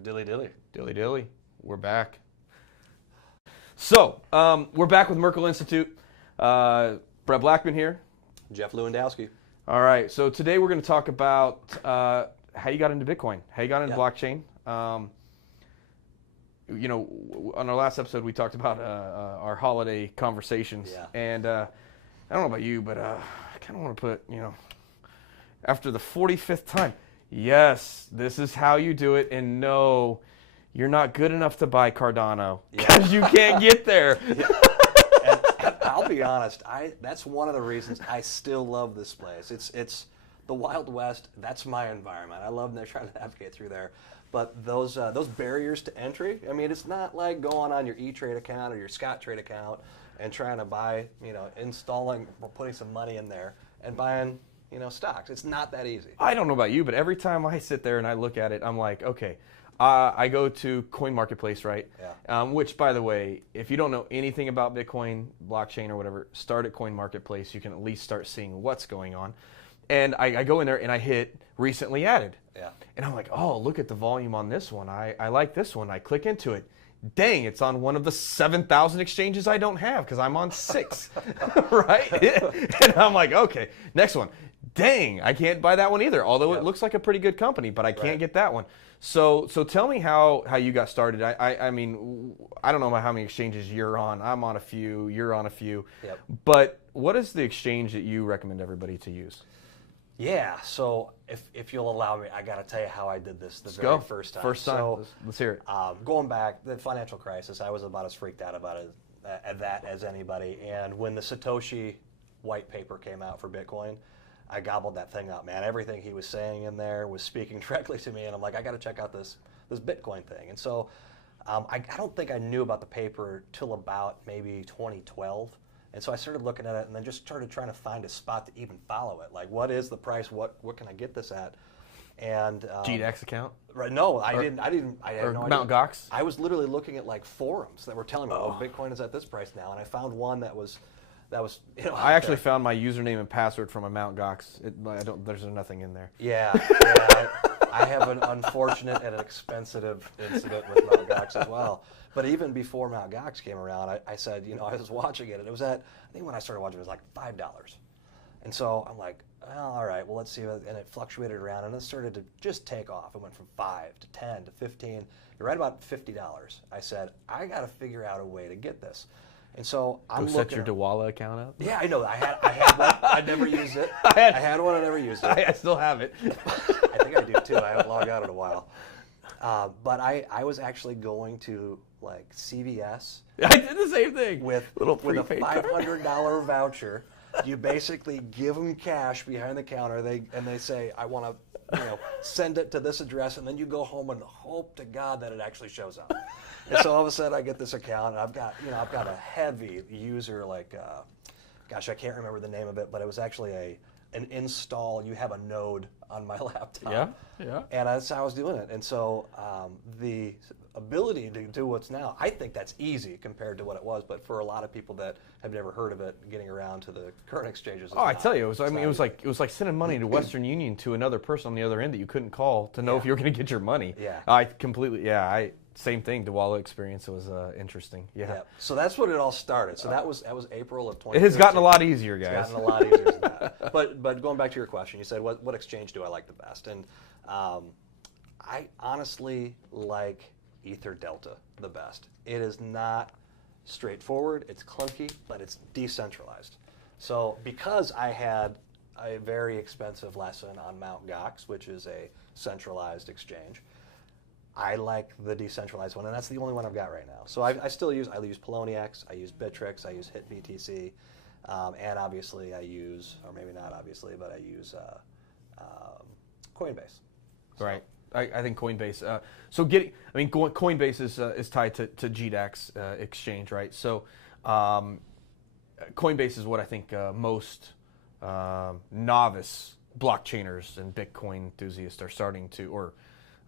Dilly dilly. Dilly dilly. We're back. So, we're back with Merkle Institute. Brett Blackman here. Jeff Lewandowski. All right. So today we're going to talk about how you got into Bitcoin, how you got into blockchain. On our last episode we talked about our holiday conversations, and I don't know about you, but I kind of want to put, after the 45th time, yes, this is how you do it, and no, you're not good enough to buy Cardano because you can't get there. And I'll be honest, that's one of the reasons I still love this place. It's the Wild West. That's my environment. I love trying to navigate through there. But those barriers to entry, I mean, it's not like going on your E-Trade account or your Scottrade account and trying to buy, putting some money in there and buying, stocks. It's not that easy. I don't know about you, but every time I sit there and I look at it, I'm like, okay, I go to Coin Marketplace, right? Yeah. Which, by the way, if you don't know anything about Bitcoin, blockchain, or whatever, start at Coin Marketplace. You can at least start seeing what's going on. And I go in there and I hit recently added. Yeah. And I'm like, oh, look at the volume on this one. I like this one. I click into it. Dang, it's on one of the 7,000 exchanges I don't have because I'm on 6, right? And I'm like, okay, next one. Dang, I can't buy that one either, although it looks like a pretty good company, but I can't get that one. So tell me how you got started. I mean, I don't know how many exchanges you're on. I'm on a few. You're on a few. Yep. But what is the exchange that you recommend everybody to use? Yeah, so if you'll allow me, I got to tell you how I did this the very first time. First time. So, let's hear it. Going back, the financial crisis, I was about as freaked out about it as anybody. And when the Satoshi white paper came out for Bitcoin, I gobbled that thing up, man. Everything he was saying in there was speaking directly to me, and I'm like, I got to check out this Bitcoin thing. And so I don't think I knew about the paper till about maybe 2012. And so I started looking at it and then just started trying to find a spot to even follow it. Like, what is the price? What can I get this at? And GDX account? Right? No, I didn't. I had no idea. Mt. Gox? I was literally looking at like forums that were telling me, Bitcoin is at this price now, and I found one that was. I actually found my username and password from a Mt. Gox. There's nothing in there. Yeah. I have an unfortunate and an expensive incident with Mt. Gox as well. But even before Mt. Gox came around, I said, I was watching it, and it was I think when I started watching it was like $5. And so I'm like, well, all right, well, let's see. And it fluctuated around, and it started to just take off. It went from 5 to 10 to 15. You're right about $50. I said, I got to figure out a way to get this. And so I'm looking. Set your Dawala account up? Yeah, I know. I had one. I never used it. I had one. I never used it. I still have it. I think I do too. I haven't logged out in a while. But I was actually going to like CVS. I did the same thing. With a $500 voucher. You basically give them cash behind the counter. They say, I want to send it to this address, and then you go home and hope to God that it actually shows up. And so all of a sudden I get this account, and I've got a heavy user, like, gosh, I can't remember the name of it, but it was actually an install. You have a node on my laptop. Yeah. And that's how I was doing it. And so the ability to do what's now, I think that's easy compared to what it was. But for a lot of people that have never heard of it, getting around to the current exchanges. I tell you, it was like sending money to Western Union to another person on the other end that you couldn't call to know if you were going to get your money. Yeah. Same thing. Dawala experience was interesting. Yeah. So that's what it all started. So that was April of 2013. It has gotten a lot easier, guys. It's gotten a lot easier than that. But going back to your question, you said what exchange do I like the best? And I honestly like Ether Delta the best. It is not straightforward. It's clunky, but it's decentralized. So because I had a very expensive lesson on Mt. Gox, which is a centralized exchange, I like the decentralized one, and that's the only one I've got right now. So I still use Poloniex, I use Bittrex, I use HitBTC, and obviously I use, or maybe not obviously, but I use Coinbase. So. Right. I think Coinbase. Coinbase is tied to GDAX exchange, right? So Coinbase is what I think most novice blockchainers and Bitcoin enthusiasts are starting to, or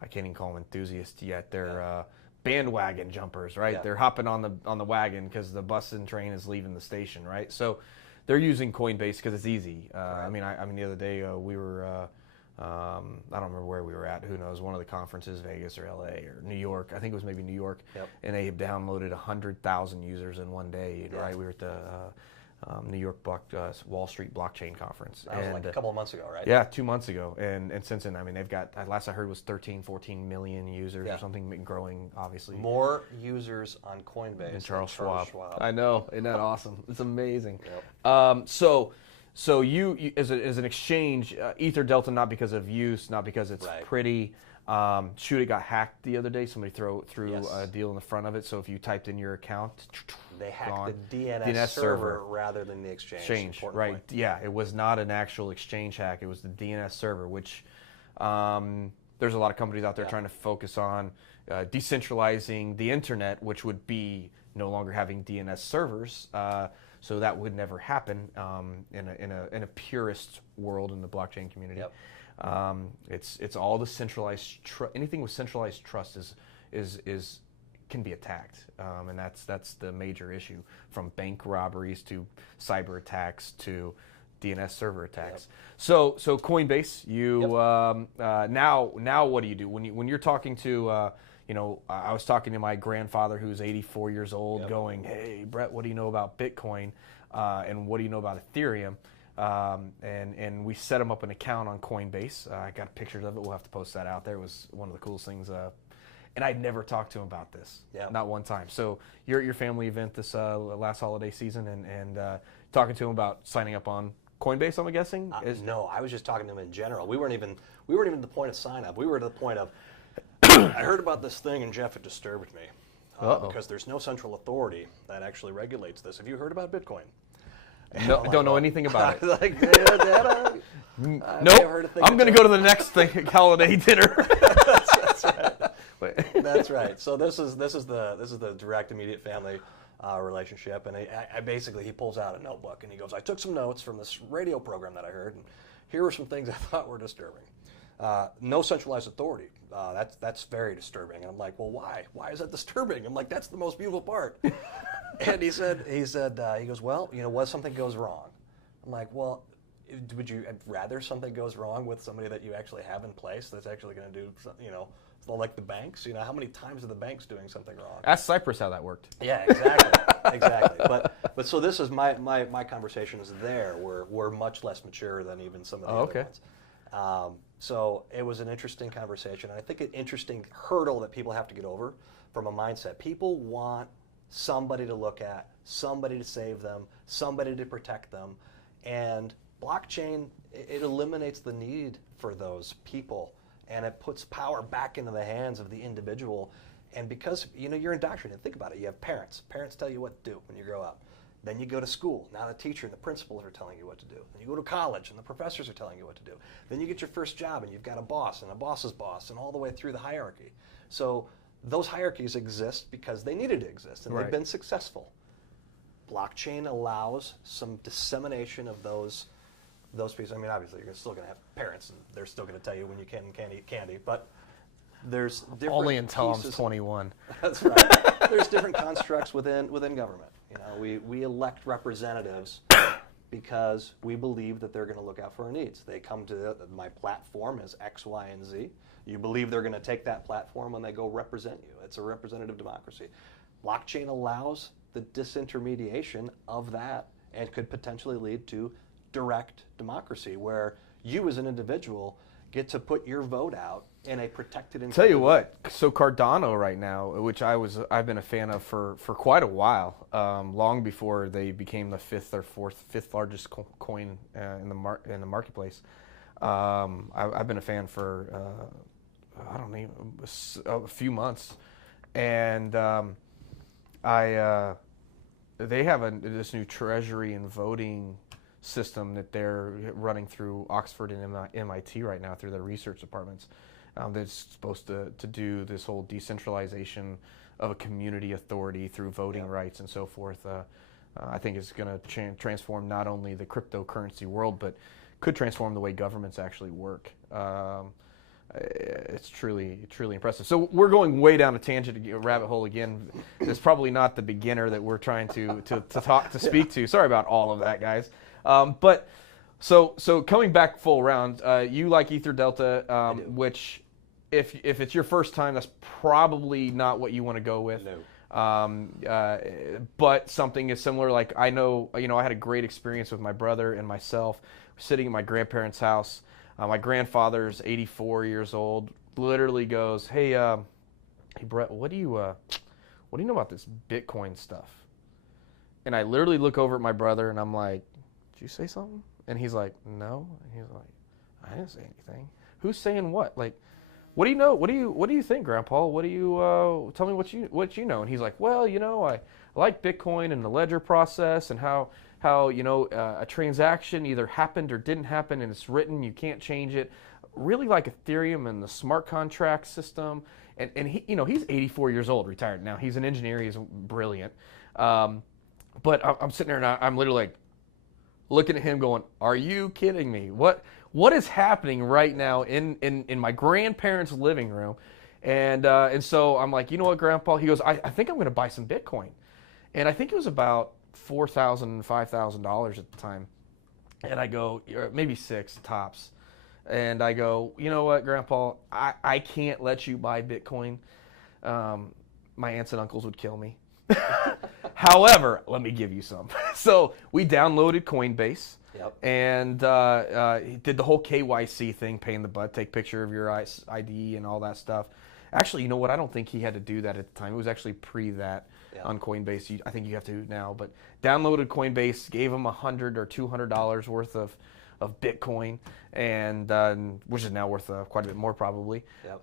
I can't even call them enthusiasts yet. They're bandwagon jumpers, right? Yeah. They're hopping on the wagon because the bus and train is leaving the station, right? So they're using Coinbase because it's easy. Right. I mean, the other day we were I don't remember where we were at. Who knows? One of the conferences, Vegas or LA or New York. I think it was maybe New York. Yep. And they downloaded 100,000 users in one day. Yeah. Right? We were at the New York Wall Street Blockchain Conference. That was like a couple of months ago, right? Yeah, 2 months ago. And since then, I mean, they've got, last I heard was 13, 14 million users or something, growing, obviously. More users on Coinbase than Charles Schwab. I know. Isn't that awesome? It's amazing. Yep. So you as an exchange, Ether Delta, not because of use, not because it's pretty. It got hacked the other day. Somebody threw a deal in the front of it. So if you typed in your account, they hacked the DNS server rather than the exchange. Right? Point. Yeah, it was not an actual exchange hack. It was the DNS server, which there's a lot of companies out there trying to focus on decentralizing the internet, which would be no longer having DNS servers. So that would never happen in a purist world in the blockchain community. Yep. It's all the centralized anything with centralized trust can be attacked, and that's the major issue, from bank robberies to cyber attacks to DNS server attacks. Yep. So Coinbase, you now what do you do when you're talking to I was talking to my grandfather who's 84 years old, going, "Hey Brett, what do you know about Bitcoin, and what do you know about Ethereum?" And we set him up an account on Coinbase. I got pictures of it. We'll have to post that out there. It was one of the coolest things. And I'd never talked to him about this, not one time. So you're at your family event this last holiday season, and talking to him about signing up on Coinbase, I'm guessing? No, I was just talking to him in general. We weren't even at the point of sign up. We were at the point of, I heard about this thing, and Jeff, it disturbed me. Because there's no central authority that actually regulates this. Have you heard about Bitcoin? No, don't know anything about it. Like, Dad, nope. I'm going to go to the next holiday dinner. That's right. That's right. So this is the direct, immediate family relationship, and he pulls out a notebook and he goes, "I took some notes from this radio program that I heard, and here were some things I thought were disturbing. No centralized authority. That's very disturbing." And I'm like, "Well, why? Why is that disturbing?" I'm like, "That's the most beautiful part." And he goes, "Well, what if something goes wrong?" I'm like, "Well, would you rather something goes wrong with somebody that you actually have in place that's actually going to do, like the banks? How many times are the banks doing something wrong?" Ask Cyprus how that worked. Yeah, exactly, exactly. But so this is my conversations there were much less mature than even some of the other ones. So it was an interesting conversation, and I think an interesting hurdle that people have to get over from a mindset. People want somebody to look at, somebody to save them, somebody to protect them, and blockchain, it eliminates the need for those people, and it puts power back into the hands of the individual. And because you're indoctrinated, think about it. You have parents. Parents tell you what to do when you grow up. Then you go to school. Now the teacher and the principals are telling you what to do. Then you go to college and the professors are telling you what to do. Then you get your first job and you've got a boss and a boss's boss and all the way through the hierarchy. So those hierarchies exist because they needed to exist, and they've been successful. Blockchain allows some dissemination of those pieces. I mean, obviously you're still going to have parents, and they're still going to tell you when you can and can't eat candy, but there's different only until I'm 21. That's right. There's different constructs within government. We elect representatives because we believe that they're going to look out for our needs. They come to my platform as X, Y, and Z. You believe they're going to take that platform when they go represent you. It's a representative democracy. Blockchain allows the disintermediation of that and could potentially lead to direct democracy, where you as an individual get to put your vote out in a protected environment. Tell you what, so Cardano right now, which I've been a fan of for quite a while, long before they became the fifth largest coin in the marketplace. I've been a fan for I don't know, a few months, and they have this new treasury and voting system that they're running through Oxford and MIT right now through their research departments, that's supposed to do this whole decentralization of a community authority through voting rights and so forth. I think it's going to transform not only the cryptocurrency world, but could transform the way governments actually work. It's truly impressive. So we're going way down a tangent, a rabbit hole again. It's probably not the beginner that we're trying to speak to. Sorry about all of that, guys. But So coming back full round, you like Ether Delta, do. which if it's your first time, that's probably not what you want to go with. No. But something is similar. Like I know, I had a great experience with my brother and myself sitting in my grandparents' house. My grandfather's 84 years old. Literally goes, "Hey, Brett, what do you know about this Bitcoin stuff?" And I literally look over at my brother and I'm like, "Did you say something?" And he's like, "No." And he's like, "I didn't say anything." Who's saying what? Like, what do you know? What do you think, Grandpa? What do you tell me what you know? And he's like, "Well, I like Bitcoin and the ledger process and how a transaction either happened or didn't happen and it's written, you can't change it. Really like Ethereum and the smart contract system." And he, he's 84 years old, retired now. He's an engineer. He's brilliant. But I'm sitting there and I'm literally like looking at him going, "Are you kidding me? What is happening right now in my grandparents' living room?" And so I'm like, "You know what, Grandpa?" He goes, I think I'm going to buy some Bitcoin. And I think it was about $4,000, $5,000 at the time. And I go, maybe six tops. And I go, "You know what, Grandpa? I can't let you buy Bitcoin. My aunts and uncles would kill me. However, let me give you some." So we downloaded Coinbase. Yep. And did the whole KYC thing, pain in the butt, take picture of your ID and all that stuff. Actually, you know what? I don't think he had to do that at the time. It was actually pre that on Coinbase. I think you have to now. But downloaded Coinbase, gave him $100 or $200 worth of Bitcoin, and which is now worth quite a bit more probably. Yep.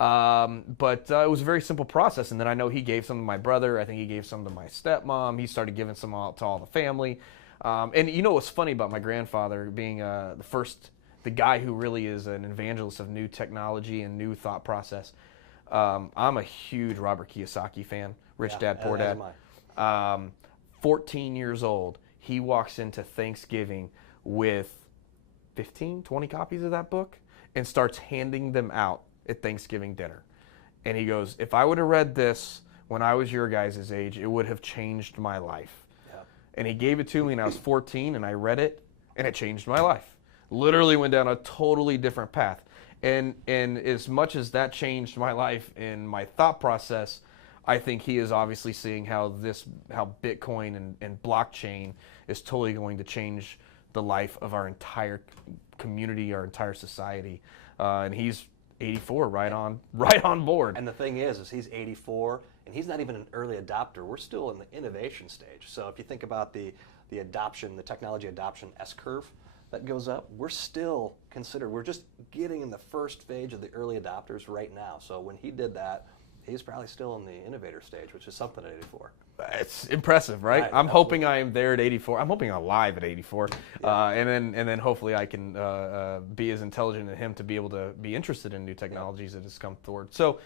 But it was a very simple process. And then I know he gave some to my brother. I think he gave some to my stepmom. He started giving some to all the family. And you know what's funny about my grandfather being the guy who really is an evangelist of new technology and new thought process. I'm a huge Robert Kiyosaki fan, Rich Dad, Poor Dad. 14 years old, he walks into Thanksgiving with 15, 20 copies of that book and starts handing them out at Thanksgiving dinner. And he goes, "If I would have read this when I was your guys' age, it would have changed my life." And he gave it to me and I was 14 and I read it and it changed my life. Literally went down a totally different path. And as much as that changed my life and my thought process, I think he is obviously seeing how Bitcoin and blockchain is totally going to change the life of our entire community, our entire society. And he's 84, right on board. And the thing is he's 84, and he's not even an early adopter. We're still in the innovation stage. So if you think about the adoption, the technology adoption S-curve that goes up, we're just getting in the first stage of the early adopters right now. So when he did that, he's probably still in the innovator stage, which is something at 84. It's impressive, right? I'm hoping I am there at 84. I'm hoping I'm alive at 84, and then hopefully I can be as intelligent as him to be able to be interested in new technologies that has come forward. So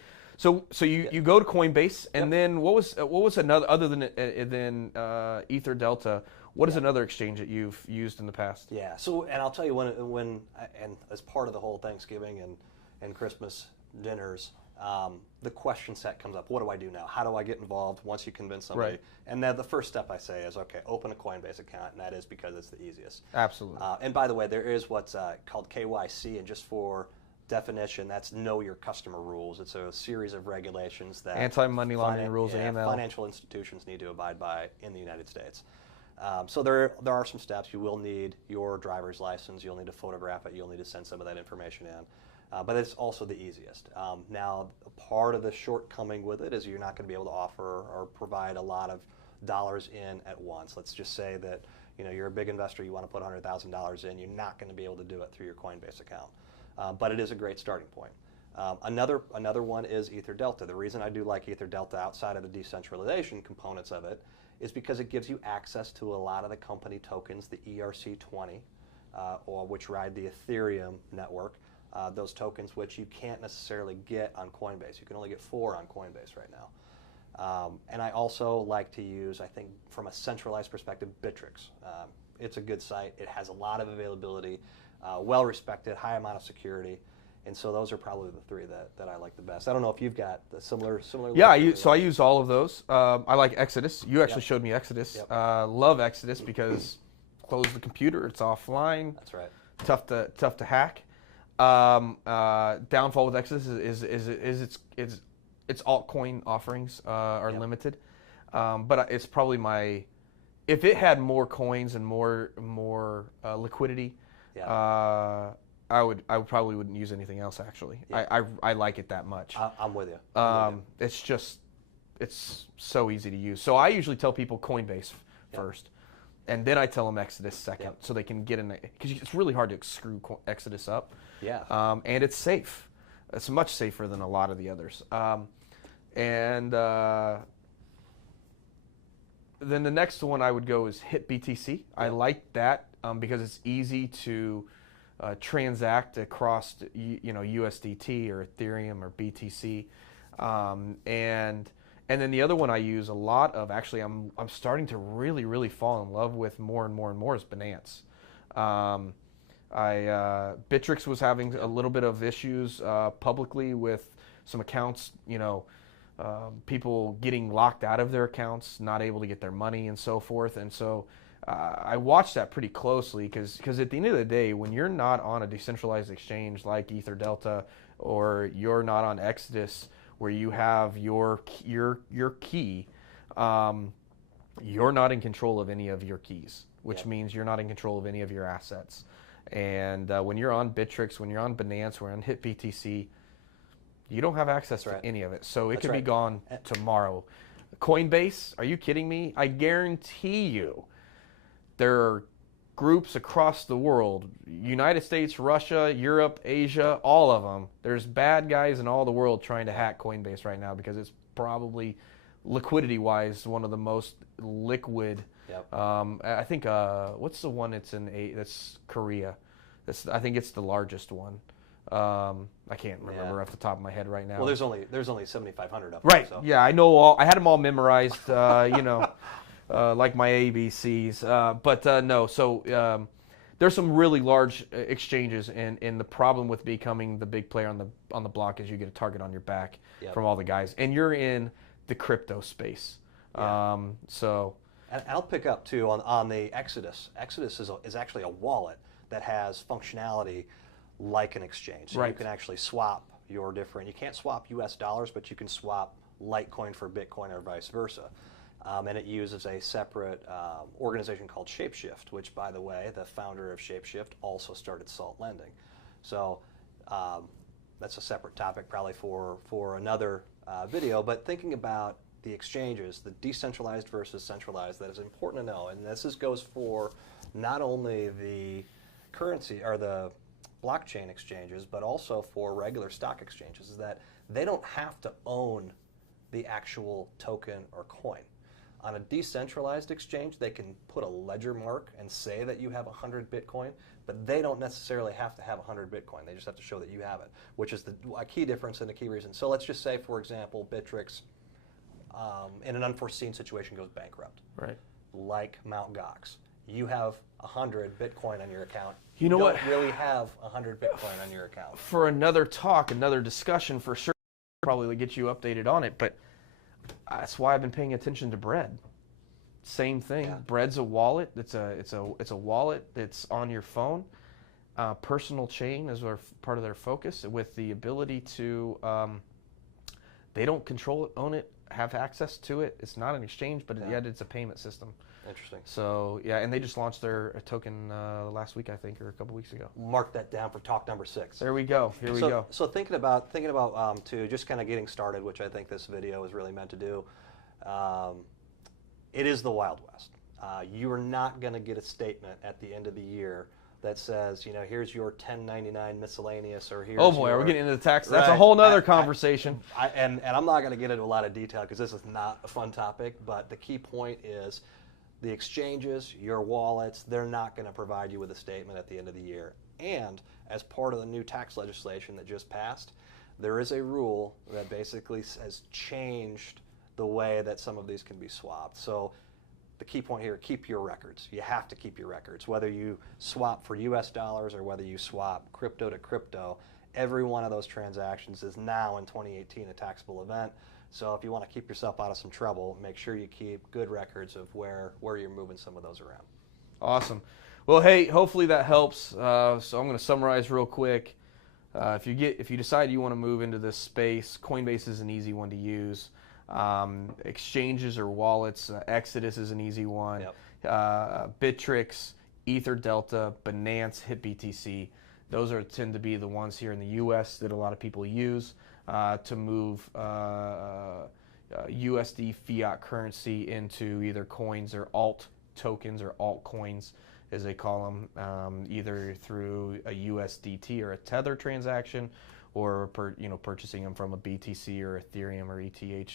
you go to Coinbase, and then what was another other than Ether Delta? What is another exchange that you've used in the past? Yeah. So, and I'll tell you when as part of the whole Thanksgiving and Christmas dinners. The question set comes up. What do I do now? How do I get involved once you convince somebody? Right. And then the first step I say is, okay, open a Coinbase account, and that is because it's the easiest. Absolutely. And by the way, there is what's called KYC, and just for definition, that's Know Your Customer rules. It's a series of regulations that anti-money laundering rules and AML. Financial institutions need to abide by in the United States. So there are some steps. You will need your driver's license. You'll need to photograph it. You'll need to send some of that information in. But it's also the easiest. Now, part of the shortcoming with it is you're not going to be able to offer or provide a lot of dollars in at once. Let's just say that you're a big investor, you want to put $100,000 in, you're not going to be able to do it through your Coinbase account. But it is a great starting point. Another one is Ether Delta. The reason I do like Ether Delta outside of the decentralization components of it is because it gives you access to a lot of the company tokens, the ERC20, or which ride the Ethereum network. Those tokens which you can't necessarily get on Coinbase. You can only get 4 on Coinbase right now. And I also like to use, I think from a centralized perspective, Bittrex. It's a good site. It has a lot of availability, well respected, high amount of security. And so those are probably the 3 that I like the best. I don't know if you've got the similar. Yeah, I use all of those. I like Exodus. You actually showed me Exodus. Yep. Love Exodus because close the computer, it's offline. That's right. tough to hack. Downfall with Exodus is its altcoin offerings are limited, but it's probably if it had more coins and more liquidity, I probably wouldn't use anything else actually. I like it that much. I'm with you. It's so easy to use. So I usually tell people Coinbase first, and then I tell them Exodus second, so they can get in it, because it's really hard to screw Exodus up. Yeah. And it's safe. It's much safer than a lot of the others. Then the next one I would go is Hit BTC. I like that because it's easy to transact across, USDT or Ethereum or BTC, and then the other one I use a lot of, actually, I'm starting to really fall in love with more and more is Binance. Bittrex was having a little bit of issues publicly with some accounts, people getting locked out of their accounts, not able to get their money and so forth. And so I watched that pretty closely because at the end of the day, when you're not on a decentralized exchange like EtherDelta, or you're not on Exodus where you have your key, you're not in control of any of your keys, which means you're not in control of any of your assets. And when you're on Bittrex, when you're on Binance, when you're on Hit BTC, you don't have access to any of it. So it could be gone tomorrow. Coinbase, are you kidding me? I guarantee you there are groups across the world, United States, Russia, Europe, Asia, all of them. There's bad guys in all the world trying to hack Coinbase right now because it's probably, liquidity-wise, one of the most liquid. I think what's the one that's that's Korea? I think it's the largest one. I can't remember off the top of my head right now. Well, there's only 7,500 of them. Right. So. Yeah, I know all. I had them all memorized. Like my ABCs. No. So there's some really large exchanges, and the problem with becoming the big player on the block is you get a target on your back from all the guys, and you're in the crypto space. So. And I'll pick up too on the Exodus. Exodus is actually a wallet that has functionality like an exchange. So you can actually swap your different. You can't swap U.S. dollars, but you can swap Litecoin for Bitcoin or vice versa. And it uses a separate organization called Shapeshift, which, by the way, the founder of Shapeshift also started Salt Lending. So that's a separate topic probably for another video. But thinking about the exchanges, the decentralized versus centralized, that is important to know. And this goes for not only the currency or the blockchain exchanges, but also for regular stock exchanges, is that they don't have to own the actual token or coin. On a decentralized exchange, they can put a ledger mark and say that you have 100 Bitcoin, but they don't necessarily have to have 100 Bitcoin. They just have to show that you have it, which is a key difference and a key reason. So let's just say, for example, Bittrex, in an unforeseen situation, goes bankrupt. Right. Like Mt. Gox. You have 100 Bitcoin on your account. You know don't what? really have 100 Bitcoin on your account. For another talk, another discussion, for sure, probably get you updated on it, but that's why I've been paying attention to Bread. Same thing. Yeah. Bread's a wallet. It's a wallet that's on your phone. Personal chain is part of their focus, with the ability to. They don't control it, own it, have access to it. It's not an exchange, but yet it's a payment system. Interesting. So yeah, and they just launched their token last week, I think, or a couple weeks ago. Mark that down for talk number 6. There we go. Here we go. So thinking about to just kind of getting started, which I think this video is really meant to do. It is the Wild West. You are not going to get a statement at the end of the year that says, here's your 1099 miscellaneous, or here's we're getting into the tax. That's a whole nother conversation. And I'm not going to get into a lot of detail because this is not a fun topic, but the key point is the exchanges, your wallets, they're not going to provide you with a statement at the end of the year. And as part of the new tax legislation that just passed, there is a rule that basically has changed the way that some of these can be swapped. So the key point here, keep your records. You have to keep your records. Whether you swap for US dollars or whether you swap crypto to crypto, every one of those transactions is now in 2018 a taxable event. So if you want to keep yourself out of some trouble, make sure you keep good records of where you're moving some of those around. Awesome. Well, hey, hopefully that helps. So I'm going to summarize real quick. If you decide you want to move into this space, Coinbase is an easy one to use. Exchanges or wallets, Exodus is an easy one. Yep. Bittrex, Ether Delta, Binance, HitBTC. Those tend to be the ones here in the U.S. that a lot of people use to move USD fiat currency into either coins or alt tokens or altcoins, as they call them, either through a USDT or a Tether transaction, or purchasing them from a BTC or Ethereum or ETH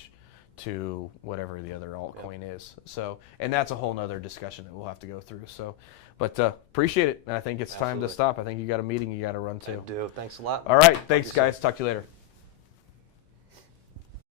to whatever the other altcoin is. So, and that's a whole nother discussion that we'll have to go through. So, but appreciate it. And I think it's time to stop. I think you got a meeting you got to run to. I do. Thanks a lot. All right. Thanks, guys. Talk to you later.